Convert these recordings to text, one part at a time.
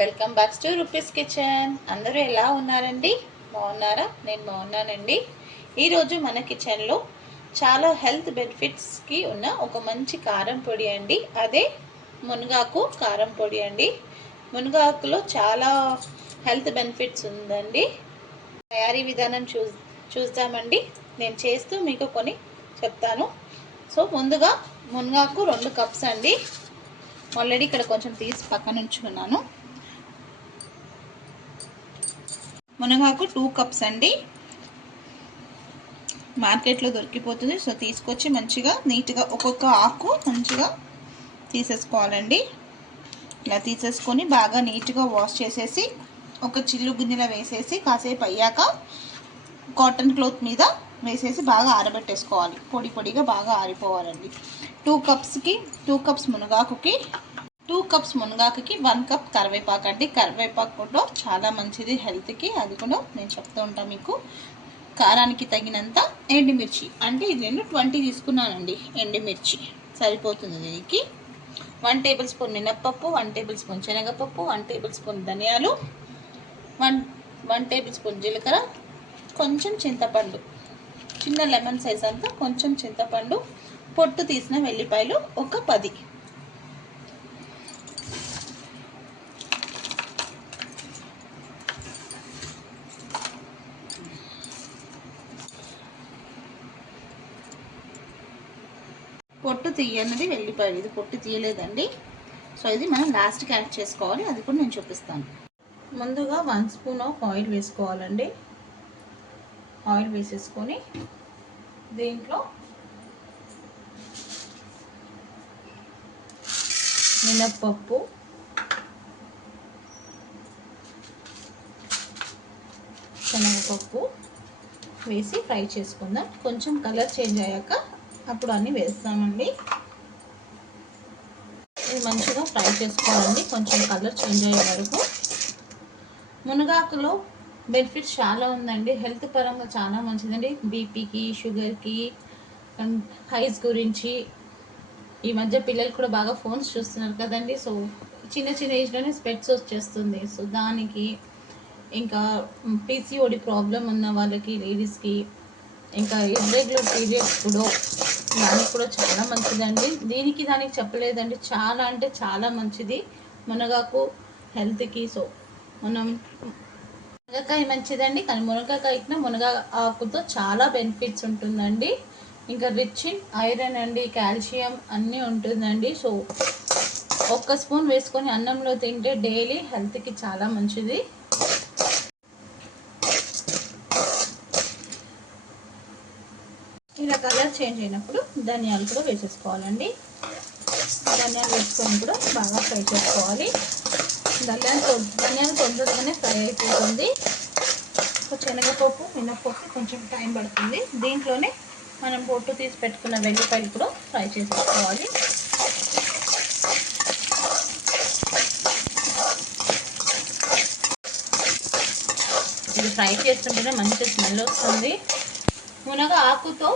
Welcome back to rupees kitchen. అందరూ ఎలా ఉన్నారండి? బాగున్నారా? నేను బాగున్నానండి. ఈరోజు మన కిచెన్లో చాలా హెల్త్ బెనిఫిట్స్కి ఉన్న ఒక మంచి కారం పొడి అండి. అదే మునగాకు కారం పొడి అండి. మునగాకులో చాలా హెల్త్ బెనిఫిట్స్ ఉందండి. తయారీ విధానం చూద్దామండి. నేను చేస్తూ మీకు కొన్ని చెప్తాను. సో ముందుగా మునగాకు 2 కప్స్ అండి. ఆల్రెడీ ఇక్కడ కొంచెం తీసి పక్కన ఉంచుకున్నాను. మునగాకు 2 కప్స్ అండి. మార్కెట్లో దొరికిపోతుంది. సో తీసుకొచ్చి మంచిగా నీట్గా ఒక్కొక్క ఆకు మంచిగా తీసేసుకోవాలండి. ఇలా తీసేసుకొని బాగా నీట్గా వాష్ చేసేసి ఒక చిల్లు గిన్నెలో వేసేసి కాసేపు అయ్యాక కాటన్ క్లాత్ మీద వేసేసి బాగా ఆరబెట్టేసుకోవాలి. పొడి పొడిగా బాగా ఆరిపోవాలండి. 2 కప్స్ మునగాకుకి 1 కప్ కరివేపాకు అండి. కరివేపాకు కూడా చాలా మంచిది హెల్త్కి. అది కూడా నేను చెప్తూ ఉంటాను మీకు. కారానికి తగినంత ఎండుమిర్చి అంటే ఇది నేను 20 తీసుకున్నానండి. ఎండుమిర్చి సరిపోతుంది దీనికి. 1 టేబుల్ స్పూన్ మినప్పప్పు, 1 టేబుల్ స్పూన్ శనగపప్పు, 1 టేబుల్ స్పూన్ ధనియాలు, 1 టేబుల్ స్పూన్ జీలకర్ర, కొంచెం చింతపండు, చిన్న లెమన్ సైజ్ అంతా కొంచెం చింతపండు, పొట్టు తీసిన వెల్లిపాయలు ఒక 10. పొట్టు తీయన్నది వెల్లిపాయలు, ఇది పొట్టు తీయలేదండి. సో ఇది మనం లాస్ట్కి యాడ్ చేసుకోవాలి. అది కూడా నేను చూపిస్తాను. ముందుగా 1 స్పూన్ ఆఫ్ ఆయిల్ వేసుకోవాలండి. ఆయిల్ వేసేసుకొని దీంట్లో మినప్పప్పు, శనగపప్పు వేసి ఫ్రై చేసుకుందాం. కొంచెం కలర్ చేంజ్ అయ్యాక అప్పుడు అన్నీ వేస్తామండి. ఇది మంచిగా ఫ్రై చేసుకోవాలండి కొంచెం కలర్ చేంజ్ అయ్యే వరకు. మునగాకులో బెనిఫిట్స్ చాలా ఉందండి. హెల్త్ పరంగా చాలా మంచిదండి. బీపీకి, షుగర్కి, హైస్ గురించి. ఈ మధ్య పిల్లలు కూడా బాగా ఫోన్స్ చూస్తున్నారు కదండి. సో చిన్న ఏజ్లోనే స్పెట్స్ వచ్చేస్తుంది. సో దానికి, ఇంకా పీసీఓడి ప్రాబ్లం ఉన్న వాళ్ళకి, లేడీస్కి, ఇంకా ఇర్రెగ్యులర్ పీరియడ్స్ కూడా దానికి కూడా చాలా మంచిదండి. దానికి చెప్పలేదండి. చాలా అంటే చాలా మంచిది మునగాకు హెల్త్కి. సో మనం మునగకాయ మంచిదండి, కానీ మునగ ఆకుతో చాలా బెనిఫిట్స్ ఉంటుందండి. ఇంకా రిచ్ ఇన్ ఐరన్ అండి, కాల్షియం అన్నీ ఉంటుందండి. సో 1 స్పూన్ వేసుకొని అన్నంలో తింటే డైలీ హెల్త్కి చాలా మంచిది. ఇలా కలర్ చేంజ్ అయినప్పుడు ధనియాలు కూడా వేసేసుకోవాలండి. ధనియాలు వేసుకొని కూడా బాగా ఫ్రై చేసుకోవాలి. ధనియాలు తొందరగానే ఫ్రై అయిపోతుంది. శనగపప్పు, మినప్పప్పు కొంచెం టైం పడుతుంది. దీంట్లోనే మనం పొట్టు తీసి పెట్టుకున్న వెల్లిపాయలు కూడా ఫ్రై చేసుకోవాలి. ఇది ఫ్రై చేస్తుంటేనే మంచి స్మెల్ వస్తుంది. మునగ ఆకుతో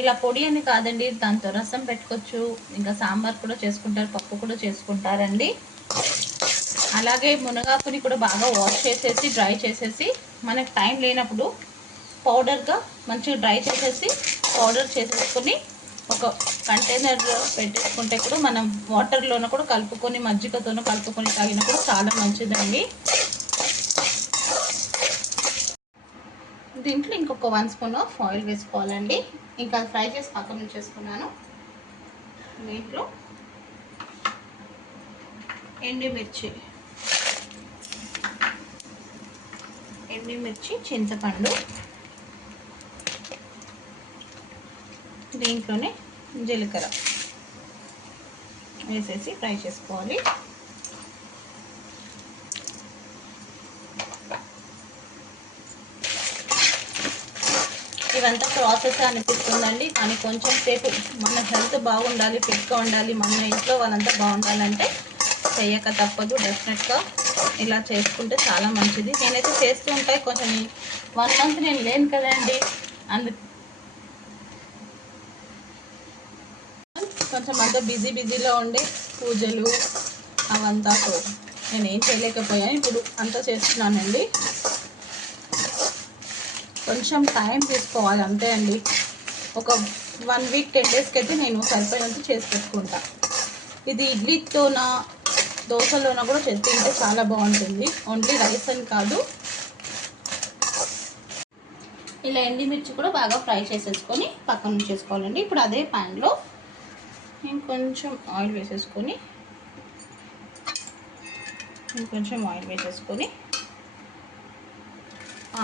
ఇలా పొడి అని కాదండి, దాంతో రసం పెట్టుకోవచ్చు. ఇంకా సాంబార్ కూడా చేసుకుంటారు, పప్పు కూడా చేసుకుంటారండి. అలాగే మునగాకుని కూడా బాగా వాష్ చేసేసి డ్రై చేసేసి మనకు టైం లేనప్పుడు పౌడర్గా మంచిగా డ్రై చేసేసి పౌడర్ చేసేసుకొని ఒక కంటైనర్ పెట్టేసుకుంటే కూడా మనం వాటర్లోనూ కూడా కలుపుకొని, మజ్జిగతోనూ కలుపుకొని తాగినా కూడా చాలా మంచిదండి. దీంట్లో ఇంకొక 1 స్పూన్ ఆఫ్ ఆయిల్ వేసుకోవాలండి. ఇంకా ఫ్రై చేసి పక్కన ఉంచేసుకున్నాను. దీంట్లో ఎండుమిర్చి, చింతపండు, దీంట్లోనే జీలకర్ర వేసేసి ఫ్రై చేసుకోవాలి. ఇవంతా ప్రాసెస్ అనిపిస్తుందండి, కానీ కొంచెం సేపు మన హెల్త్ బాగుండాలి, ఫిట్గా ఉండాలి, మన ఇంట్లో వాళ్ళంతా బాగుండాలంటే చేయక తప్పదు. డెఫినెట్గా ఇలా చేసుకుంటే చాలా మంచిది. నేనైతే చేస్తూ ఉంటాయి. కొంచెం 1 మంత్ నేను లేను కదండి, అందుకు కొంచెం అంతా బిజీలో ఉండే పూజలు అవంతా. నేను ఏం చేయలేకపోయాను, ఇప్పుడు అంతా చేస్తున్నానండి. కొంచెం టైం తీసుకోవాలి అంతే అండి. ఒక 1 వీక్ 10 డేస్కి అయితే నేను సరిపోయినంత చేసి పెట్టుకుంటా. ఇది ఇడ్లీతోన దోశలోన కూడా తింటే చాలా బాగుంటుంది, ఓన్లీ రైస్ అని కాదు. ఇలా ఎండిమిర్చి కూడా బాగా ఫ్రై చేసేసుకొని పక్కన ఉంచేసుకోవాలండి. ఇప్పుడు అదే ప్యాన్లో ఇంకొంచెం ఆయిల్ వేసేసుకొని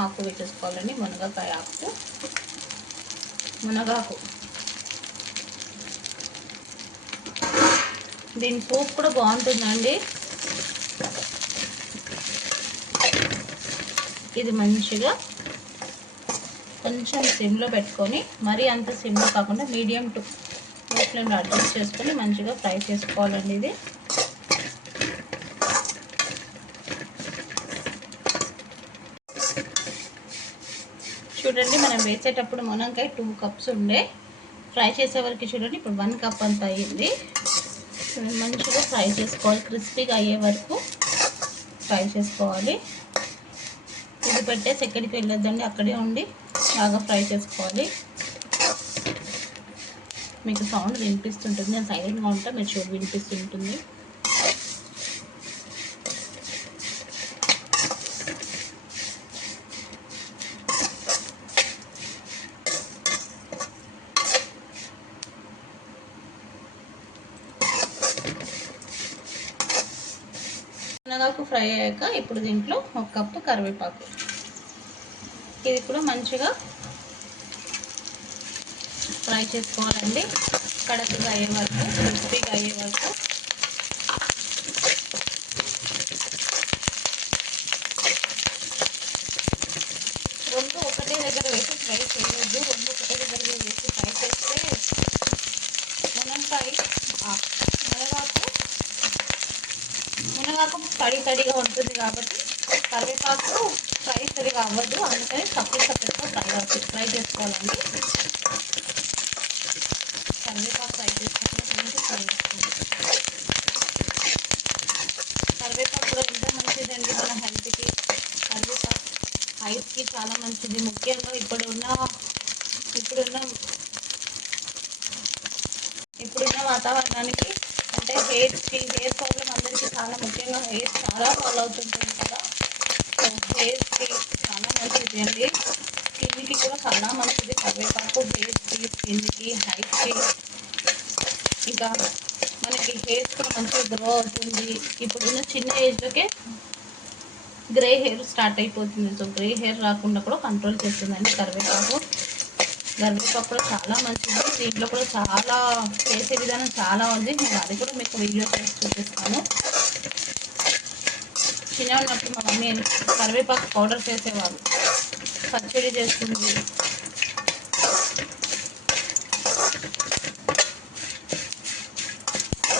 ఆకు వేసేసుకోవాలండి. మునగాకు దీని సూప్ కూడా బాగుంటుందండి. ఇది మంచిగా కొంచెం సిమ్లో పెట్టుకొని, మరీ అంత సిమ్లో కాకుండా మీడియం టు లో ఫ్లేమ్లో అడ్జస్ట్ చేసుకొని మంచిగా ఫ్రై చేసుకోవాలండి. ఇది చూడండి, మనం వేసేటప్పుడు మునక్కాయ 2 కప్స్ ఉండే, ఫ్రై చేసే వరకు చూడండి ఇప్పుడు 1 కప్ అంత అయ్యింది. మంచిగా ఫ్రై చేసుకోవాలి, క్రిస్పీగా అయ్యే వరకు ఫ్రై చేసుకోవాలి. ఇది పెట్టేసి ఎక్కడికి వెళ్ళొద్దండి, అక్కడే ఉండి బాగా ఫ్రై చేసుకోవాలి. మీకు సౌండ్ వినిపిస్తుంటుంది, నేను సైలెంట్గా ఉంటా, మీరు చూడు వినిపిస్తుంటుంది. మునగాకు ఫ్రై అయ్యాక ఇప్పుడు దీంట్లో 1 కప్పు కరివేపాకు, ఇది కూడా మంచిగా ఫ్రై చేసుకోవాలండి. కడకగా అయ్యే వరకు, క్రిస్పీగా అయ్యే వరకు. రెండు ఒకటే దగ్గర వేసి ఫ్రై చేయొద్దు. రెండు ఒకటే దగ్గర వేసి ఫ్రై చేస్తే మునగాకు తడిగా ఉంటుంది కాబట్టి కరివేపాకు ఫ్రై సరిగా అవ్వదు, అందుకని సపరేట్గా ఫ్రై చేసుకోవాలండి. కరివేపాకు ఫ్రై చేసుకుంటే ఫ్రై చేసుకోవాలి. కరివేపాకు కూడా ఎంత మంచిదండి మన హెల్త్కి. కరివేపాకు ఐస్కి చాలా మంచిది, ముఖ్యంగా ఇప్పుడున్న వాతావరణానికి, అంటే హెయిర్ ప్రాబ్లం అందరికీ చాలా ముఖ్యంగా హెయిర్ చాలా ఫాలో అవుతుంటుంది కదా. సో హెయిర్కి చాలా మంచిది అండి, స్కిన్కి కూడా చాలా మంచిది కరివేపాకు. హెయిర్కి, స్కిన్కి, హైట్కి, ఇంకా మనకి హెయిర్ కూడా మంచిగా గ్రో అవుతుంది. ఇప్పుడున్న చిన్న ఏజ్లోకే గ్రే హెయిర్ స్టార్ట్ అయిపోతుంది. సో గ్రే హెయిర్ రాకుండా కూడా కంట్రోల్ చేస్తుందండి కరివేపాకు. కూడా చాలా మంచిది, దీంట్లో కూడా చాలా చేసే విధానం చాలా ఉంది, నేను అది కూడా మీకు వీడియో చేసి చూపిస్తాను. చిన్న ఉన్నప్పుడు మా మమ్మీ కరివేపాకు పౌడర్ చేసేవాళ్ళు, పచ్చడి చేస్తుంది.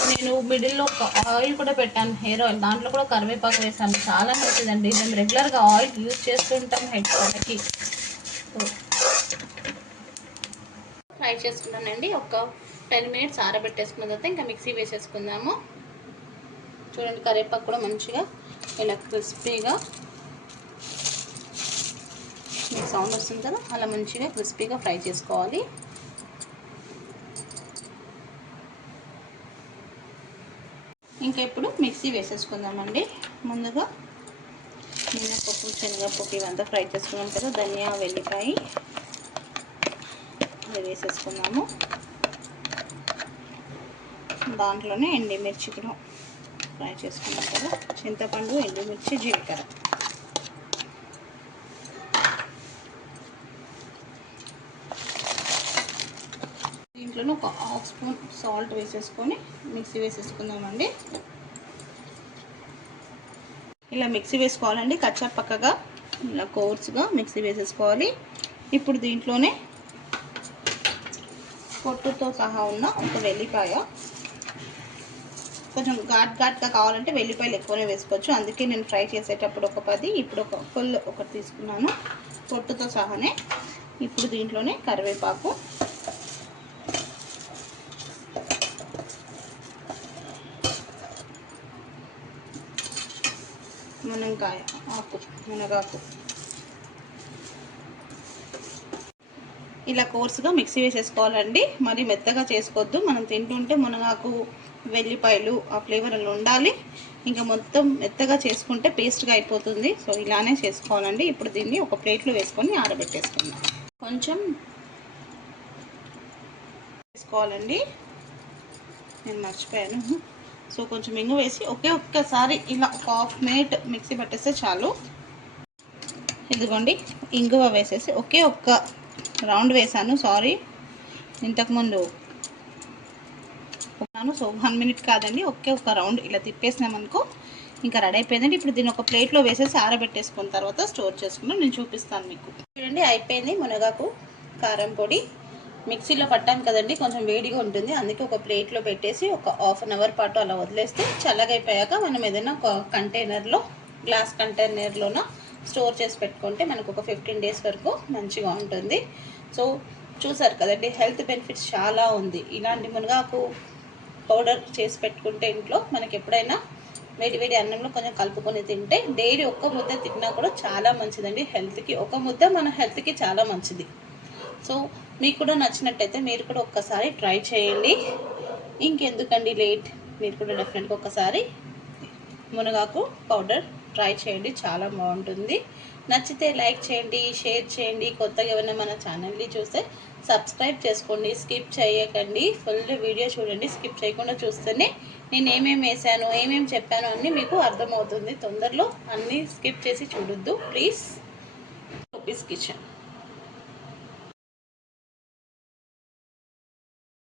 నేను మిడిల్లో ఒక ఆయిల్ కూడా పెట్టాను, హెయిర్ ఆయిల్, దాంట్లో కూడా కరివేపాకు వేసాను, చాలా మంచిదండి. మేము రెగ్యులర్గా ఆయిల్ యూజ్ చేస్తుంటాం హెడ్కి. ఫ్రై చేసుకున్నానండి. ఒక 10 మినిట్స్ ఆరబెట్టేసుకున్న తర్వాత ఇంకా మిక్సీ వేసేసుకుందాము. చూడండి, కరివేపాకు కూడా మంచిగా ఇలా క్రిస్పీగా, మీకు సౌండ్ వస్తుంది కదా, అలా మంచిగా క్రిస్పీగా ఫ్రై చేసుకోవాలి. ఇంకా ఇప్పుడు మిక్సీ వేసేసుకుందామండి. ముందుగా మినపప్పు, శనగపప్పు ఇవంతా ఫ్రై చేసుకున్నాం కదా, ధనియా, వెల్లిపాయ అది వేసేసుకున్నాము. దాంట్లోనే ఎండుమిర్చి కూడా ఫ్రై చేసుకున్నాం కదా, చింతపండు, ఎండుమిర్చి, జీలకర్ర. దీంట్లోనే ఒక 1/2 స్పూన్ సాల్ట్ వేసేసుకొని మిక్సీ వేసేసుకుందామండి. ఇలా మిక్సీ వేసుకోవాలండి, కచ్చా పక్కగా ఇలా కోర్స్గా మిక్సీ వేసేసుకోవాలి. ఇప్పుడు దీంట్లోనే పొట్టుతో సహా ఉన్న ఒక వెల్లిపాయ, కొంచెం ఘాట్గా కావాలంటే వెల్లిపాయలు ఎక్కువనే వేసుకోవచ్చు, అందుకే నేను ఫ్రై చేసేటప్పుడు ఒక 10, ఇప్పుడు ఒక ఫుల్ ఒకటి తీసుకున్నాను పొట్టుతో సహానే. ఇప్పుడు దీంట్లోనే కరివేపాకు, మునక్కాయ ఆకు, మునగాకు ఇలా కోర్సుగా మిక్సీ వేసేసుకోవాలండి. మరి మెత్తగా చేసుకోవద్దు. మనం తింటుంటే మునగాకు, వెల్లిపాయలు ఆ ఫ్లేవర్ అలా ఉండాలి. ఇంకా మొత్తం మెత్తగా చేసుకుంటే పేస్ట్గా అయిపోతుంది. సో ఇలానే చేసుకోవాలండి. ఇప్పుడు దీన్ని ఒక ప్లేట్లో వేసుకొని ఆరబెట్టేసుకుందాం. కొంచెం వేసుకోవాలండి, నేను మర్చిపోయాను. సో కొంచెం ఇంగు వేసి ఒక్కసారి ఇలా ఒక హాఫ్ మినిట్ మిక్సీ పట్టేస్తే చాలు. ఇదిగోండి, ఇంగువ వేసేసి ఒక్క రౌండ్ వేసాను. సారీ, ఇంతకుముందు సో 1 మినిట్ కాదండి, ఒక రౌండ్ ఇలా తిప్పేసినామనుకో ఇంకా రెడీ అయిపోయిందండి. ఇప్పుడు దీన్ని ఒక ప్లేట్లో వేసేసి ఆరబెట్టేసుకున్న తర్వాత స్టోర్ చేసుకున్నాం. నేను చూపిస్తాను మీకు. చూడండి, అయిపోయింది. మునగాకు కారం పొడి మిక్సీలో పట్టాం కదండి, కొంచెం వేడిగా ఉంటుంది. అందుకే ఒక ప్లేట్లో పెట్టేసి ఒక హాఫ్ అన్ అవర్ పాటు అలా వదిలేస్తే చల్లగా అయిపోయాక మనం ఏదైనా ఒక కంటైనర్లో, గ్లాస్ కంటైనర్లోన స్టోర్ చేసి పెట్టుకుంటే మనకు ఒక 15 డేస్ వరకు మంచిగా ఉంటుంది. సో చూసారు కదండి, హెల్త్ బెనిఫిట్స్ చాలా ఉంది. ఇలాంటి మునగాకు పౌడర్ చేసి పెట్టుకుంటే ఇంట్లో మనకి ఎప్పుడైనా వేడి అన్నంలో కొంచెం కలుపుకొని తింటే డైలీ ఒక్క ముద్ద తిన్నా కూడా చాలా మంచిదండి హెల్త్కి. ఒక ముద్ద మన హెల్త్కి చాలా మంచిది. సో మీకు కూడా నచ్చినట్టయితే మీరు కూడా ఒక్కసారి ట్రై చేయండి. ఇంకెందుకండి లేట్, మీరు కూడా డెఫినెట్గా ఒక్కసారి మునగాకు పౌడర్ ట్రై చేయండి, చాలా బాగుంటుంది. నచ్చితే లైక్ చేయండి, షేర్ చేయండి. కొత్తగా ఎవరైనా మన ఛానల్ని చూస్తే సబ్స్క్రైబ్ చేసుకోండి, స్కిప్ చేయకండి. ఫుల్ వీడియో చూడండి, స్కిప్ చేయకుండా చూస్తేనే నేను ఏమేమి వేసాను, ఏమేమి చెప్పాను అన్నీ మీకు అర్థమవుతుంది. తొందరలో అన్నీ స్కిప్ చేసి చూడొద్దు ప్లీజ్. Rupees kitchen.